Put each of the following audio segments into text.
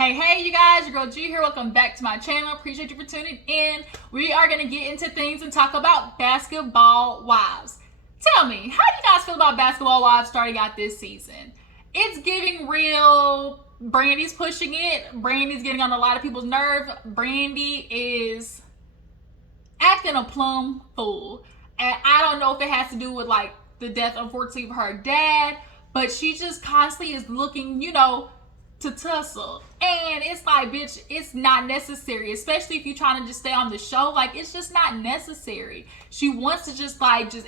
Hey, you guys, your girl G here. Welcome back to my channel. Appreciate you for tuning in. We are going to get into things and talk about basketball wives. Tell me, how do you guys feel about basketball wives starting out this season? It's giving real. Brandi's pushing it. Brandi's getting on a lot of people's nerve. Brandi is acting a plumb fool. And I don't know if it has to do with like the death, unfortunately, of her dad, but she just constantly is looking, to tussle. And it's like, bitch, it's not necessary, especially if you're trying to just stay on the show. Like, it's just not necessary. She wants to just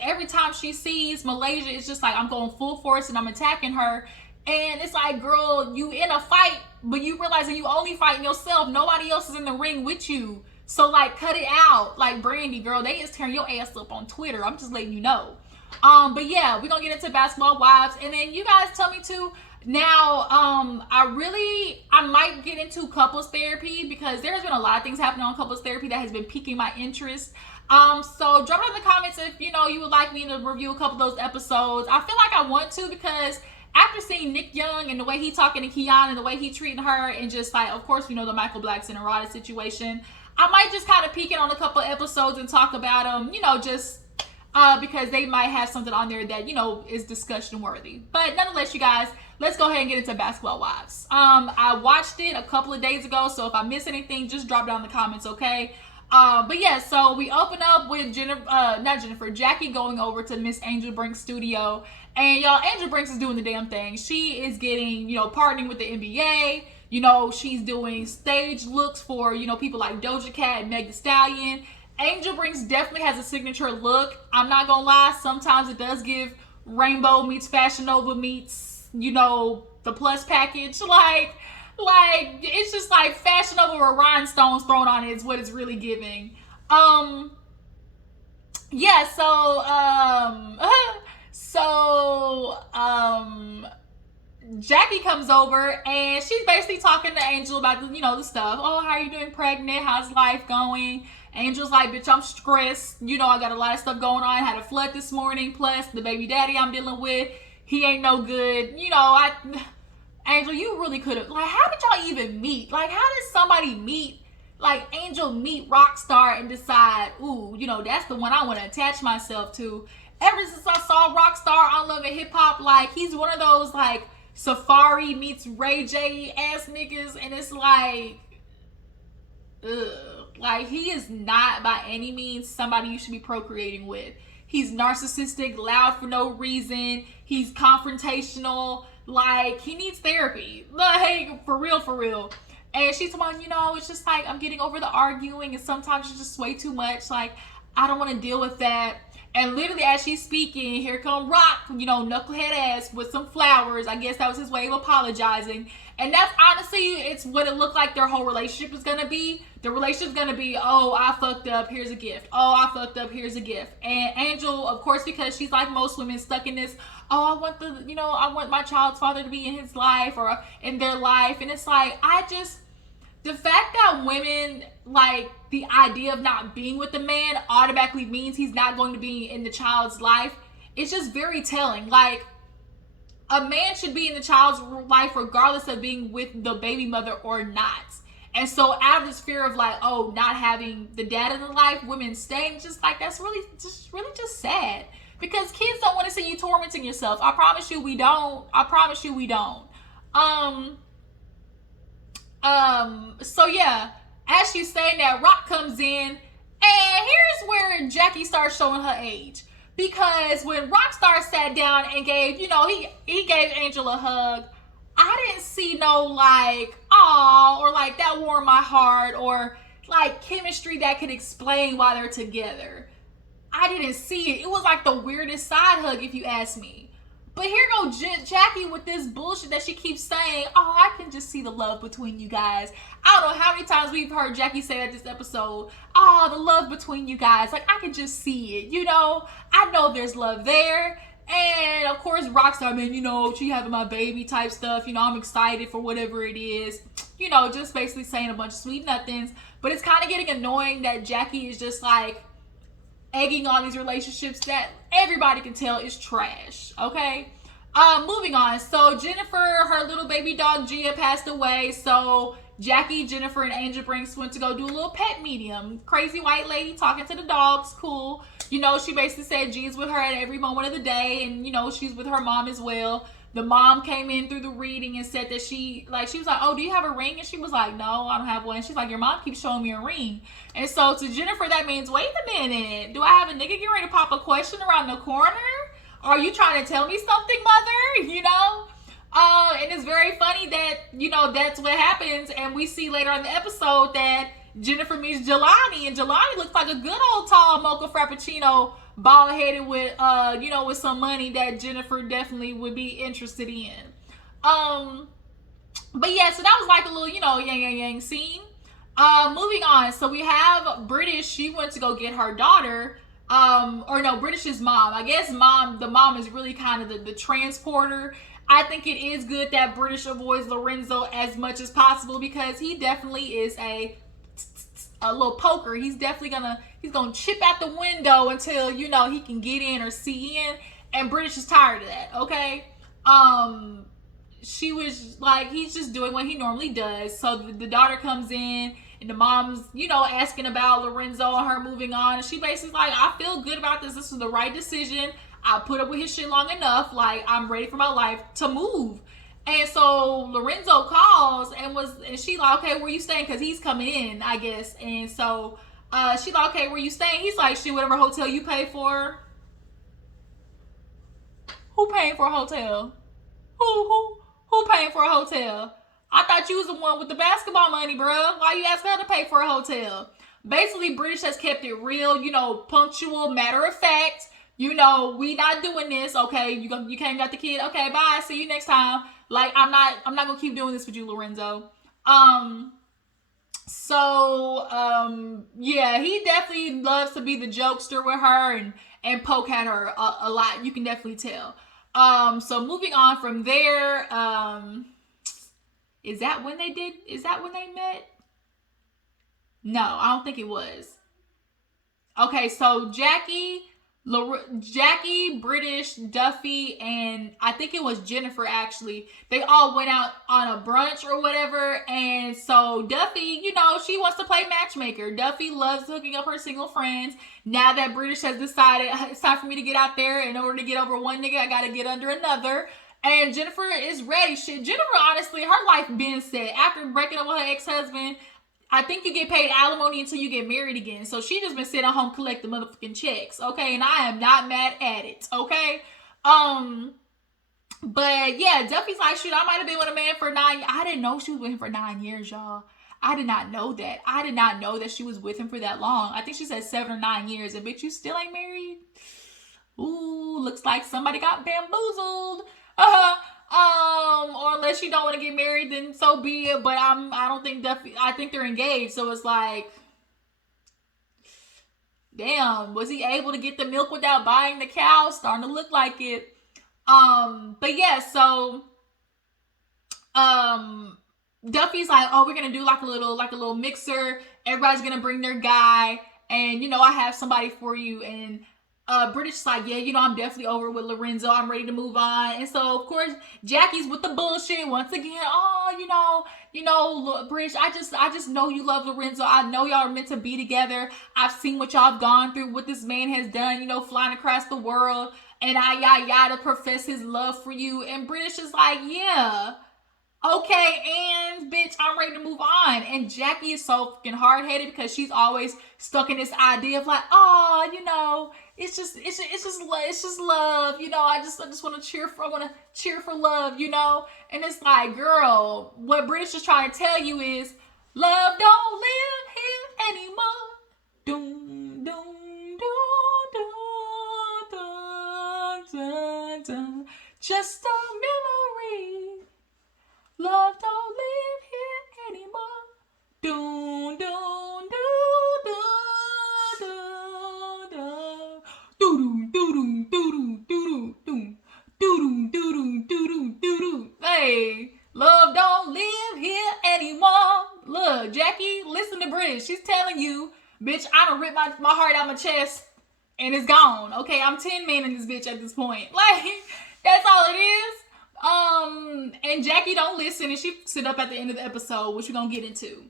every time she sees Malaysia, it's just like, I'm going full force and I'm attacking her. And it's like, girl, you in a fight, but you realize that you only fighting yourself. Nobody else is in the ring with you. So like, cut it out. Like, Brandi, girl, they is tearing your ass up on Twitter. I'm just letting you know. But yeah, we're gonna get into basketball wives, and then you guys tell me too. Now, I might get into couples therapy because there's been a lot of things happening on couples therapy that has been piquing my interest. So drop it in the comments if you would like me to review a couple of those episodes. I feel like I want to, because after seeing Nick Young and the way he talking to Keon and the way he treating her, and just like, of course, the Michael Blackson and Rada situation, I might just kind of peek in on a couple of episodes and talk about them, because they might have something on there that, is discussion worthy. But nonetheless, you guys, let's go ahead and get into basketball wives. I watched it a couple of days ago, so if I miss anything, just drop down in the comments, okay? But yeah, so we open up with Jackie going over to Miss Angel Brink's studio. And y'all, Angel Brinks is doing the damn thing. She is getting, partnering with the NBA. She's doing stage looks for, people like Doja Cat and Meg Thee Stallion. Angel Brinks definitely has a signature look. I'm not gonna lie, sometimes it does give Rainbow meets Fashion Nova meets, the plus package. Like it's just like Fashion Nova with rhinestones thrown on it is what it's really giving. Yeah, Jackie comes over and she's basically talking to Angel about the stuff. Oh, how are you doing pregnant? How's life going? Angel's like, bitch, I'm stressed. I got a lot of stuff going on. I had a flood this morning. Plus, the baby daddy I'm dealing with, he ain't no good. Angel, you really could have. Like, how did y'all even meet? Like, how did somebody meet? Like, Angel meet Rockstar and decide, ooh, that's the one I want to attach myself to. Ever since I saw Rockstar on Love and Hip Hop, like, he's one of those, like, Safari meets Ray J ass niggas. And it's like, ugh. Like, he is not by any means somebody you should be procreating with. He's narcissistic, loud for no reason. He's confrontational. Like, he needs therapy. Like, for real. And she's talking, it's just like, I'm getting over the arguing, and sometimes it's just way too much. Like, I don't want to deal with that. And literally, as she's speaking, here come Rock, knucklehead ass with some flowers. I guess that was his way of apologizing. And that's honestly, it's what it looked like their whole relationship is going to be. The relationship's going to be, oh, I fucked up, here's a gift. Oh, I fucked up, here's a gift. And Angel, of course, because she's like most women, stuck in this, oh, I want my child's father to be in his life or in their life. And it's like, the fact that women, like, the idea of not being with the man automatically means he's not going to be in the child's life, it's just very telling. Like, a man should be in the child's life regardless of being with the baby mother or not. And so out of this fear of like, oh, not having the dad in the life, women staying, just like, that's really just sad. Because kids don't want to see you tormenting yourself. I promise you we don't. So yeah, as she's saying that, Rock comes in, and here's where Jackie starts showing her age. Because when Rockstar sat down and gave, he gave Angel a hug, I didn't see no like, aw, or like that warmed my heart, or like chemistry that could explain why they're together. I didn't see it. It was like the weirdest side hug, if you ask me. But here goes Jackie with this bullshit that she keeps saying, oh, I can just see the love between you guys. I don't know how many times we've heard Jackie say that this episode, oh, the love between you guys. Like, I can just see it, I know there's love there. And, of course, Rockstar, man, she having my baby type stuff. I'm excited for whatever it is. Just basically saying a bunch of sweet nothings. But it's kind of getting annoying that Jackie is just, like, egging on these relationships that everybody can tell is trash, okay? Moving on. So Jennifer, her little baby dog Gia passed away. So Jackie, Jennifer, and Angel Brinks went to go do a little pet medium. Crazy white lady talking to the dogs. Cool. She basically said Gia's with her at every moment of the day, and she's with her mom as well. The mom came in through the reading and said that she was like, oh, do you have a ring? And she was like, no, I don't have one. And she's like, your mom keeps showing me a ring. And so to Jennifer, that means, wait a minute, do I have a nigga getting ready to pop a question around the corner? Are you trying to tell me something, mother? And it's very funny that, that's what happens. And we see later in the episode that Jennifer meets Jelani, and Jelani looks like a good old tall mocha frappuccino, bald headed with, with some money that Jennifer definitely would be interested in. But yeah, so that was like a little, yang scene. Moving on. So we have British. She went to go get her daughter. Brittish's mom. I guess the mom is really kind of the transporter. I think it is good that British avoids Lorenzo as much as possible, because he definitely is a little poker. He's definitely gonna chip out the window until he can get in or see in, and British is tired of that. Okay. She was like, he's just doing what he normally does. So the daughter comes in, and the mom's, asking about Lorenzo and her moving on. And she basically like, I feel good about this. This was the right decision. I put up with his shit long enough. Like, I'm ready for my life to move. And so Lorenzo calls and she like, okay, where you staying? Because he's coming in, I guess. And so she like, okay, where you staying? He's like, shit, whatever hotel you pay for. Who paying for a hotel? Who paying for a hotel? I thought you was the one with the basketball money, bro. Why you asking her to pay for a hotel? Basically, British has kept it real, punctual, matter of fact. We not doing this. Okay, you came got the kid. Okay, bye. See you next time. Like, I'm not gonna keep doing this with you, Lorenzo. Yeah, he definitely loves to be the jokester with her and poke at her a lot. You can definitely tell. So moving on from there, is that when they met? No, I don't think it was. Okay, so Jackie, British, Duffey, and I think it was Jennifer, actually. They all went out on a brunch or whatever. And so Duffey, she wants to play matchmaker. Duffey loves hooking up her single friends. Now that British has decided it's time for me to get out there, in order to get over one nigga, I gotta get under another. And Jennifer is ready. Shit, Jennifer, honestly, her life been set. After breaking up with her ex-husband, I think you get paid alimony until you get married again. So she just been sitting at home collecting motherfucking checks, okay? And I am not mad at it, okay? But yeah, Duffey's like, shoot, I might have been with a man for 9 years. I didn't know she was with him for 9 years, y'all. I did not know that. I did not know that she was with him for that long. I think she said 7 or 9 years. And bitch, you still ain't married? Ooh, looks like somebody got bamboozled. Or unless you don't want to get married, then so be it. But I don't think Duffey, I think they're engaged. So it's like, damn, was he able to get the milk without buying the cow? Starting to look like it. But yeah, so Duffey's like, oh, we're gonna do like a little mixer. Everybody's gonna bring their guy, and I have somebody for you. And British like, yeah, I'm definitely over with Lorenzo. I'm ready to move on. And so of course Jackie's with the bullshit once again. Oh, British, I just know you love Lorenzo. I know y'all are meant to be together. I've seen what y'all have gone through, what this man has done, flying across the world, and I to profess his love for you. And British is like, yeah, okay, and bitch, I'm ready to move on. And Jackie is so fucking hard-headed because she's always stuck in this idea of like, it's just love, I just want to cheer for love, And it's like, girl, what British is trying to tell you is, love don't live here anymore. Doom, doom, doom, doom, doom, doom. Just a memory. Love don't live here anymore. Doom, doom, doom, doom, doom, doom, doom, doom, doom, doom, doom, doom, doom, doom. Hey, love don't live here anymore. Look, Jackie, listen to British. She's telling you, bitch, I done ripped my heart out my chest and it's gone. Okay, I'm 10 man in this bitch at this point. Like, That's all it is. And Jackie don't listen, and she sit up at the end of the episode, which we're gonna get into.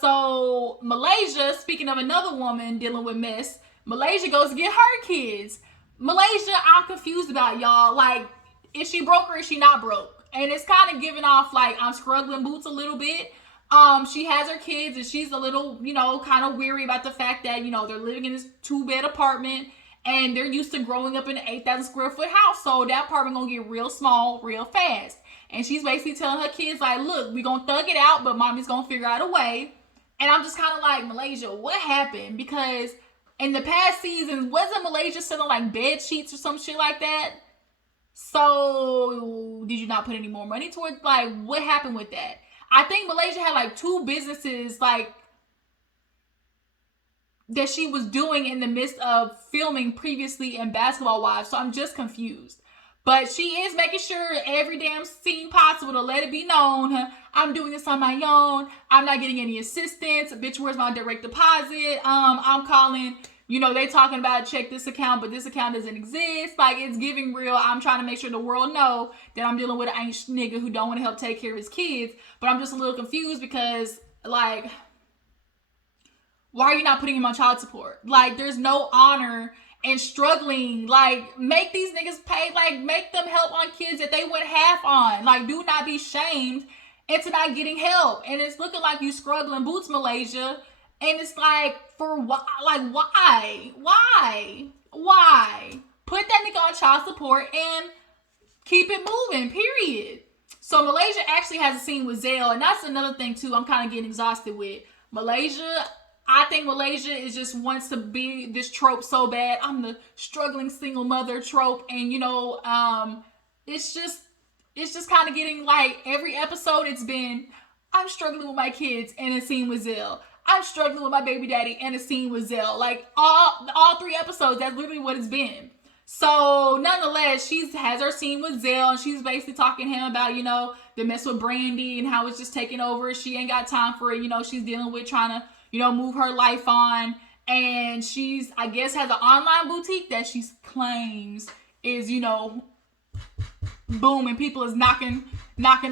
So Malaysia, speaking of another woman dealing with mess, Malaysia goes to get her kids. Malaysia, I'm confused about, y'all. Like, is she broke or is she not broke? And it's kind of giving off like I'm struggling boots a little bit. She has her kids and she's a little, kind of weary about the fact that, they're living in this 2-bed apartment and they're used to growing up in an 8,000 square foot house. So that apartment gonna get real small real fast. And she's basically telling her kids, like, look, we gonna thug it out, but mommy's gonna figure out a way. And I'm just kind of like, Malaysia, what happened? Because in the past seasons, wasn't Malaysia selling like bed sheets or some shit like that? So did you not put any more money towards, like, what happened with that? I think Malaysia had like 2 businesses like that she was doing in the midst of filming previously in Basketball Wives. So I'm just confused. But she is making sure every damn scene possible to let it be known, I'm doing this on my own. I'm not getting any assistance. Bitch, where's my direct deposit? I'm calling, they talking about check this account, but this account doesn't exist. Like, it's giving real. I'm trying to make sure the world know that I'm dealing with an ancient nigga who don't want to help take care of his kids. But I'm just a little confused because, like, why are you not putting him on child support? Like, there's no honor in struggling. Like, make these niggas pay. Like, make them help on kids that they went half on. Like, do not be shamed into not getting help. And it's looking like you struggling boots, Malaysia. And it's like, for what? Like, why? Put that nigga on child support and keep it moving, period. So Malaysia actually has a scene with Zale, and that's another thing too I'm kind of getting exhausted with. Malaysia, I think Malaysia is just wants to be this trope so bad. I'm the struggling single mother trope, and it's just kind of getting like every episode it's been, I'm struggling with my kids and a scene with Zale. I'm struggling with my baby daddy and a scene with Zale. Like all 3 episodes, that's literally what it's been. So nonetheless, she has her scene with Zale and she's basically talking to him about, the mess with Brandi and how it's just taking over. She ain't got time for it. She's dealing with trying to, move her life on. And she's, I guess, has an online boutique that she claims is, boom, and people is knocking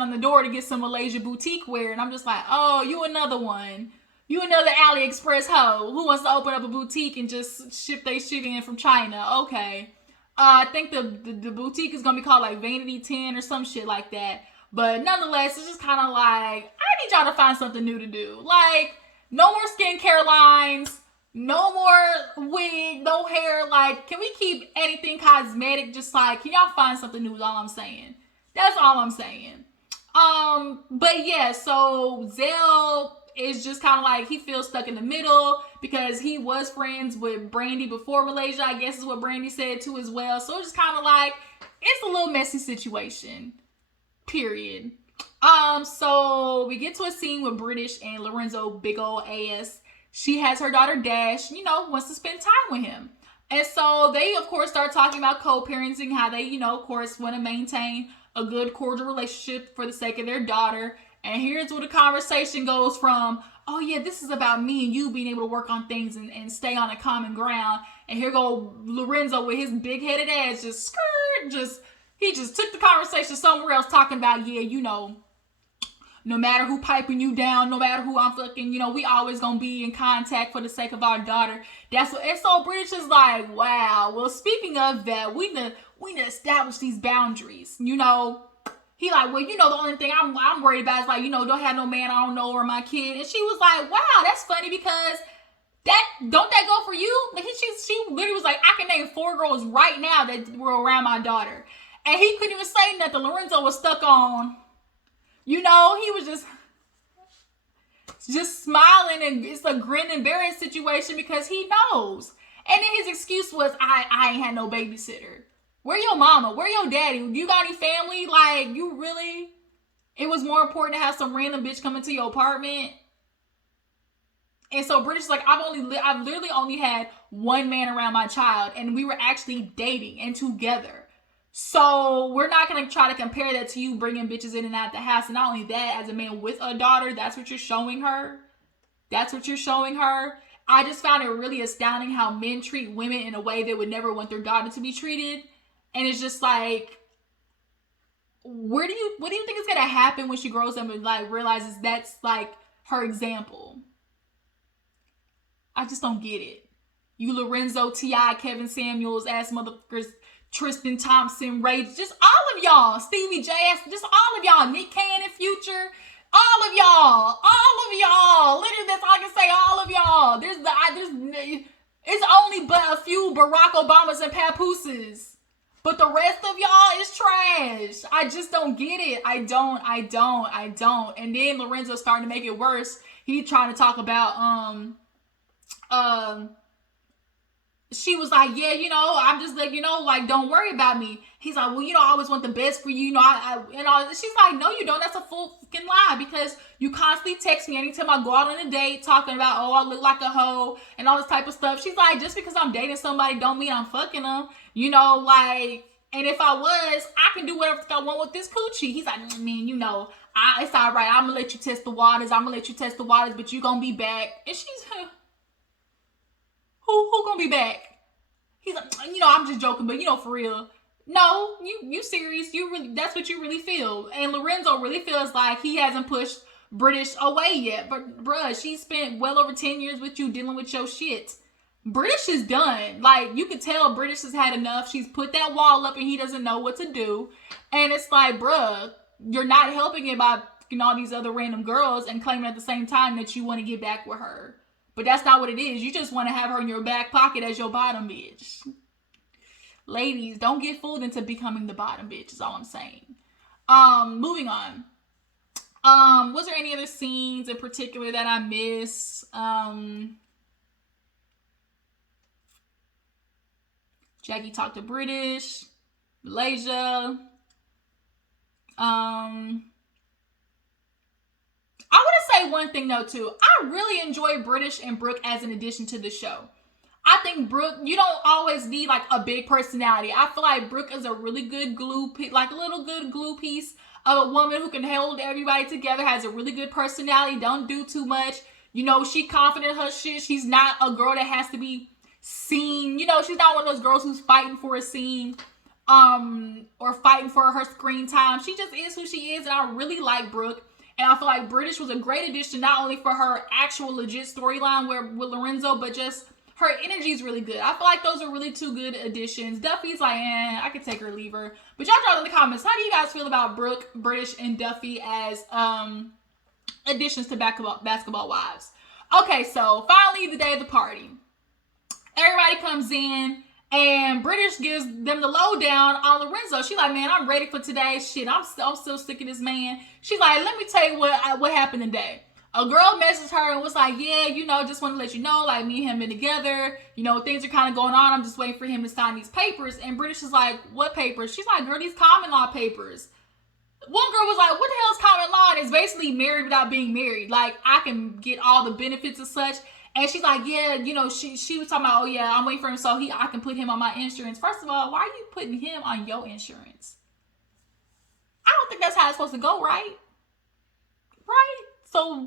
on the door to get some Malaysia boutique wear. And I'm just like, oh, you another one. You another AliExpress hoe who wants to open up a boutique and just ship their shit in from China. Okay. I think the boutique is going to be called like Vanity 10 or some shit like that. But nonetheless, it's just kind of like, I need y'all to find something new to do. Like, no more skincare lines. No more wig, no hair. Like, can we keep anything cosmetic? Just like, can y'all find something new is all I'm saying. That's all I'm saying. But yeah, so Zale is just kind of like, he feels stuck in the middle because he was friends with Brandi before Malaysia, I guess is what Brandi said too as well. So it's just kind of like, it's a little messy situation, period. So we get to a scene with British and Lorenzo, big old ass. She has her daughter Dash, wants to spend time with him. And so they, of course, start talking about co-parenting, how they, of course, want to maintain a good, cordial relationship for the sake of their daughter. And here's where the conversation goes from, oh yeah, this is about me and you being able to work on things and stay on a common ground. And here go Lorenzo with his big-headed ass, he just took the conversation somewhere else, talking about, yeah, no matter who piping you down, no matter who I'm fucking, we always gonna be in contact for the sake of our daughter. That's what, and so British is like, wow, well, speaking of that, we need to establish these boundaries, He like, well, the only thing I'm worried about is like, don't have no man I don't know or my kid. And she was like, wow, that's funny because don't that go for you? Like she literally was like, I can name 4 girls right now that were around my daughter. And he couldn't even say nothing. Lorenzo was stuck on, he was just smiling, and it's a grin and bear it situation because he knows. And then his excuse was, I ain't had no babysitter. Where your mama? Where your daddy? You got any family? Like, you really? It was more important to have some random bitch come into your apartment. And so British is like, I've literally only had one man around my child, and we were actually dating and together. So we're not going to try to compare that to you bringing bitches in and out the house. And not only that, as a man with a daughter, that's what you're showing her. I just found it really astounding how men treat women in a way they would never want their daughter to be treated. And it's just like, what do you think is gonna happen when she grows up and like realizes that's like her example? I just don't get it. You Lorenzo, T.I., Kevin Samuels, ass motherfuckers, Tristan Thompson, Ray, just all of y'all, Stevie J, just all of y'all, Nick Cannon, Future, all of y'all. Literally, that's all I can say. All of y'all. It's only but a few Barack Obamas and papooses. But the rest of y'all is trash. I just don't get it. I don't. And then Lorenzo's starting to make it worse. He trying to talk about she was like, yeah, I'm just like, like, don't worry about me. He's like, well, I always want the best for you, and all. She's like, no, you don't. That's a full fucking lie, because you constantly text me anytime I go out on a date talking about, oh, I look like a hoe and all this type of stuff. She's like, just because I'm dating somebody don't mean I'm fucking them, like, and if I was, I can do whatever I want with this coochie. He's like, it's all right. I'm gonna let you test the waters. But you gonna be back. And she's, who gonna be back? He's like, I'm just joking, but for real. No, you serious. That's what you really feel. And Lorenzo really feels like he hasn't pushed British away yet. But bruh, she spent well over 10 years with you dealing with your shit. British is done. Like, you could tell British has had enough. She's put that wall up and he doesn't know what to do. And it's like, bruh, you're not helping him by all these other random girls and claiming at the same time that you want to get back with her. But that's not what it is. You just want to have her in your back pocket as your bottom bitch. Ladies, don't get fooled into becoming the bottom bitch is all I'm saying. Moving on. Was there any other scenes in particular that I missed? Jackie talked to British, Malaysia. I want to say one thing though too. I really enjoy British and Brooke as an addition to the show. I think Brooke, you don't always need like a big personality. I feel like Brooke is a really good glue, like a little good glue piece of a woman who can hold everybody together, has a really good personality, don't do too much. She confident in her shit. She's not a girl that has to be seen. She's not one of those girls who's fighting for a scene or fighting for her screen time. She just is who she is, and I really like Brooke. And I feel like British was a great addition, not only for her actual legit storyline with Lorenzo, but just her energy is really good. I feel like those are really two good additions. Duffey's like, I could take her or leave her. But y'all drop in the comments, how do you guys feel about Brooke, British, and Duffey as additions to Basketball Wives? Okay, so finally the day of the party. Everybody comes in, and British gives them the lowdown on Lorenzo. She's like, man, I'm ready for today's shit. I'm still sick of this man. She's like, let me tell you what happened today. A girl messaged her and was like, yeah, just want to let you know, like, me and him been together. Things are kind of going on. I'm just waiting for him to sign these papers. And British is like, what papers? She's like, girl, these common law papers. One girl was like, what the hell is common law? And it's basically married without being married. Like, I can get all the benefits and such. And she's like, yeah, she was talking about, oh yeah, I'm waiting for him so I can put him on my insurance. First of all, why are you putting him on your insurance? I don't think that's how it's supposed to go, right? Right? So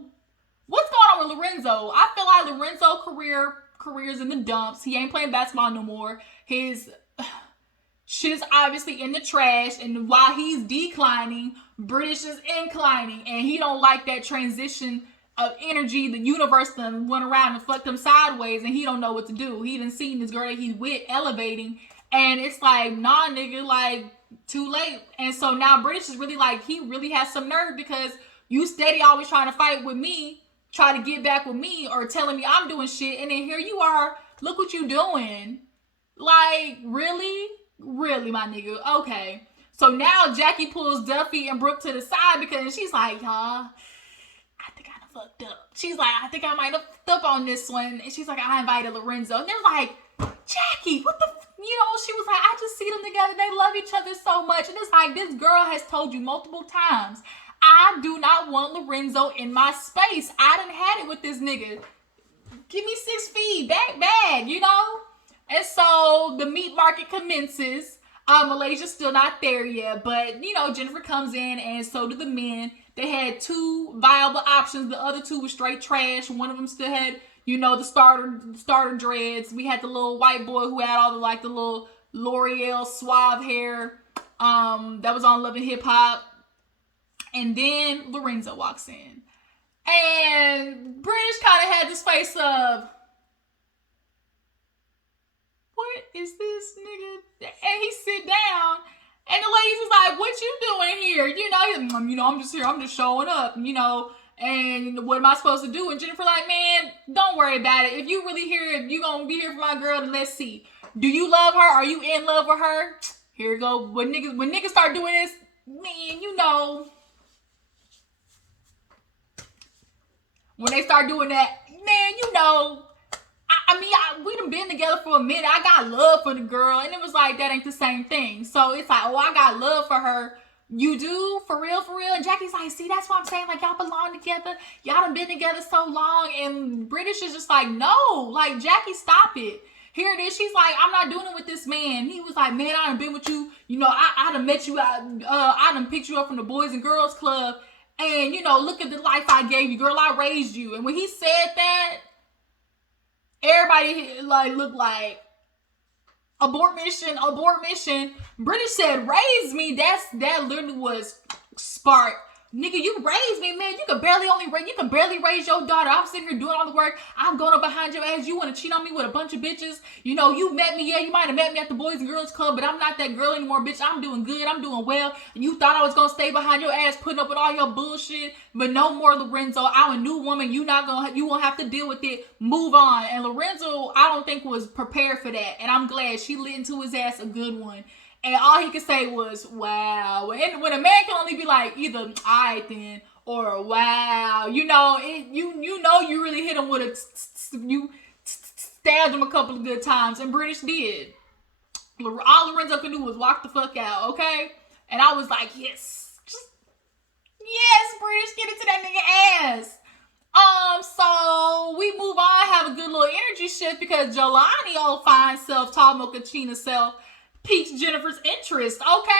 what's going on with Lorenzo? I feel like Lorenzo's career's in the dumps. He ain't playing basketball no more. His shit is obviously in the trash. And while he's declining, British is inclining. And he don't like that transition of energy. The universe done went around and fucked him sideways, and he don't know what to do. He done seen this girl that he's with elevating, and it's like, nah, nigga, like, too late. And so now British is really like, he really has some nerve, because you steady always trying to fight with me, try to get back with me, or telling me I'm doing shit, and then here you are, look what you doing. Like, really, my nigga. Okay, so now Jackie pulls Duffey and Brooke to the side, because she's like, fucked up. She's like, I think I might have fucked up on this one. And she's like, I invited Lorenzo. And they're like, Jackie, what the she was like, I just see them together. They love each other so much. And it's like, this girl has told you multiple times, I do not want Lorenzo in my space. I done had it with this nigga. Give me 6 feet, bag, And so the meat market commences. Malaysia's still not there yet, but Jennifer comes in, and so do the men. They had 2 viable options. The other 2 were straight trash. One of them still had, the starter dreads. We had the little white boy who had all the little L'Oreal suave hair. That was on Love and Hip Hop. And then Lorenzo walks in. And British kind of had this face of, what is this nigga? And he sit down, and the ladies is like, what you doing here? I'm just here, I'm just showing up, and what am I supposed to do? And Jennifer like, man, don't worry about it. If you really here, if you gonna be here for my girl, then let's see. Do you love her? Are you in love with her? Here you go. When niggas start doing this, man, when they start doing that, man, we done been together for a minute. I got love for the girl. And it was like, that ain't the same thing. So it's like, oh, I got love for her. You do? For real, for real? And Jackie's like, see, that's what I'm saying. Like, y'all belong together. Y'all done been together so long. And British is just like, no. Like, Jackie, stop it. Here it is. She's like, I'm not doing it with this man. He was like, man, I done been with you. I done met you. I done picked you up from the Boys and Girls Club. And, look at the life I gave you. Girl, I raised you. And when he said that, everybody looked like abort mission. British said, raise me. That literally was spark. Nigga, you raised me, man. You can barely raise your daughter. I'm sitting here doing all the work. I'm going up behind your ass. You want to cheat on me with a bunch of bitches. You met me. Yeah, you might have met me at the Boys and Girls Club, but I'm not that girl anymore, bitch. I'm doing good. I'm doing well. And you thought I was going to stay behind your ass putting up with all your bullshit. But no more, Lorenzo. I'm a new woman. You won't have to deal with it. Move on. And Lorenzo, I don't think was prepared for that. And I'm glad she lit into his ass a good one. And all he could say was, wow. And when a man can only be like, either, all right then, or wow. You really hit him with you stabbed him a couple of good times. And British did. All Lorenzo could do was walk the fuck out, okay? And I was like, yes. Yes, British, get into that nigga ass. So we move on, have a good little energy shift because Jelani, old fine self, tall mochaccino self, piqued Jennifer's interest, okay?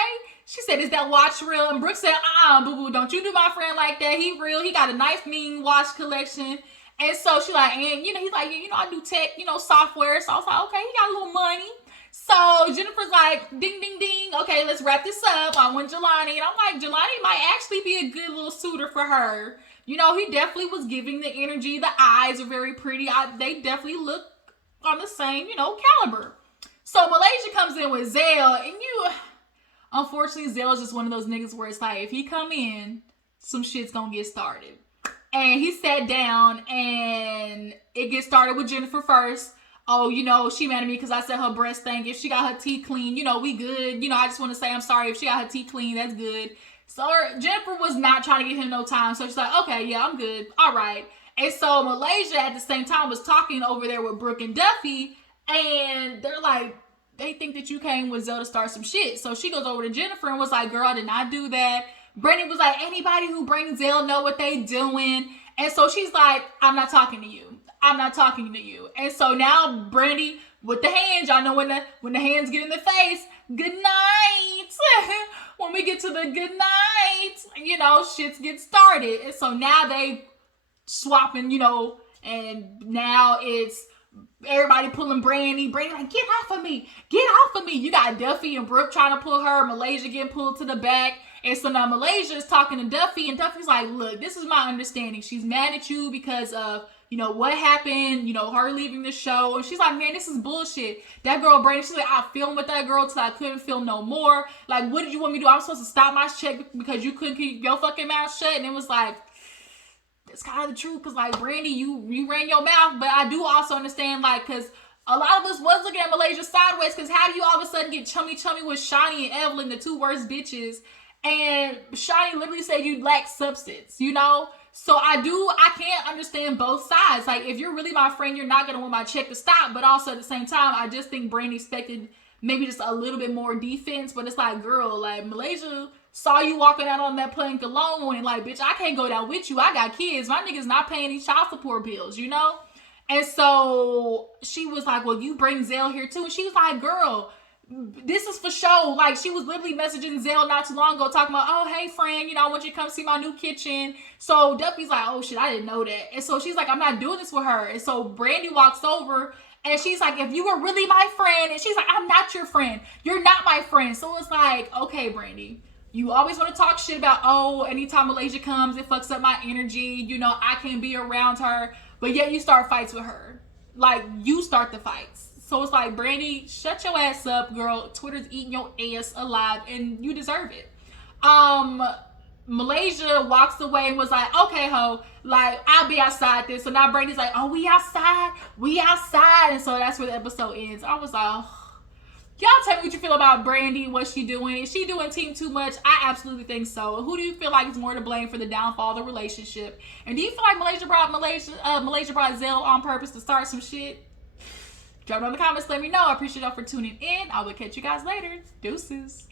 She said, is that watch real? And Brooke said, boo-boo, don't you do my friend like that. He real. He got a nice, mean watch collection. And so she like, and, he's like, I do tech, software. So I was like, okay, he got a little money. So Jennifer's like, ding, ding, ding. Okay, let's wrap this up. I want Jelani. And I'm like, Jelani might actually be a good little suitor for her. He definitely was giving the energy. The eyes are very pretty. They definitely look on the same, caliber. So Malaysia comes in with Zale, and unfortunately, Zale is just one of those niggas where it's like, if he come in, some shit's gonna get started. And he sat down, and it gets started with Jennifer first. Oh, she mad at me because I said her breast stank. If she got her teeth clean, we good. I just want to say I'm sorry if she got her teeth clean. That's good. So Jennifer was not trying to give him no time. So she's like, okay, yeah, I'm good. All right. And so Malaysia at the same time was talking over there with Brooke and Duffey. And they're like, they think that you came with Zell to start some shit. So she goes over to Jennifer and was like, girl, I did not do that. Brandi was like, anybody who brings Zell know what they doing. And so she's like, I'm not talking to you. I'm not talking to you. And so now Brandi with the hands, y'all know when the hands get in the face, good night. When we get to the good night, shits get started. And so now they swapping, and now it's everybody pulling Brandi like, get off of me. You got Duffey and Brooke trying to pull her. Malaysia getting pulled to the back. And so now Malaysia is talking to Duffey, and Duffey's like, look, this is my understanding. She's mad at you because of, what happened, her leaving the show. And she's like, man, this is bullshit. That girl, Brandi, she's like, I filmed with that girl till I couldn't film no more. Like, what did you want me to do? I'm supposed to stop my check because you couldn't keep your fucking mouth shut. And it was like, it's kind of the truth, because like Brandi, you ran your mouth, but I do also understand, like, because a lot of us was looking at Malaysia sideways, because how do you all of a sudden get chummy with Shani and Evelyn, the two worst bitches, and Shani literally said you lack substance, So I can't understand both sides. Like, if you're really my friend, you're not gonna want my check to stop, but also at the same time, I just think Brandi expected maybe just a little bit more defense, but it's like, girl, like, Malaysia saw you walking out on that plank alone, and like, bitch, I can't go down with you. I got kids. My niggas not paying these child support bills, And so she was like, well, you bring Zell here too. And she was like, girl, this is for show. Like, she was literally messaging Zell not too long ago talking about, oh, hey, friend, I want you to come see my new kitchen. So Duffey's like, oh, shit, I didn't know that. And so she's like, I'm not doing this with her. And so Brandi walks over, And she's like, if you were really my friend, and she's like, I'm not your friend. You're not my friend. So it's like, okay, Brandi, you always want to talk shit about, oh, anytime Malaysia comes, it fucks up my energy. You know, I can't be around her. But yet you start fights with her. Like, you start the fights. So it's like, Brandi, shut your ass up, girl. Twitter's eating your ass alive, and you deserve it. Malaysia walks away and was like, okay, ho, like, I'll be outside this. So now Brandi's like, oh, we outside. And so that's where the episode ends. I was like, oh. Y'all tell me what you feel about Brandi, what she doing. Is she doing team too much? I absolutely think so. Who do you feel like is more to blame for the downfall of the relationship? And do you feel like Malaysia brought Zell on purpose to start some shit? Drop it in the comments, let me know. I appreciate y'all for tuning in. I will catch you guys later. Deuces.